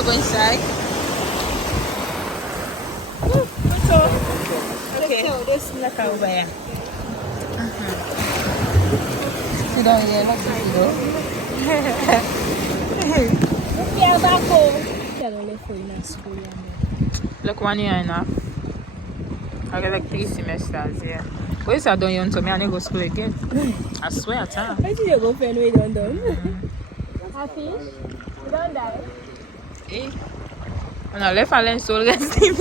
I'll go inside. Okay. This is like over here. Sit down here, not this, you know. Look, 1 year and a half. I got like 3 semesters, yeah. But if I don't Yontor, I need to go to school again. I swear, at time. Why did you go for anyway, don't Happy? You don't die? Eh? When I left, I learned soul resting.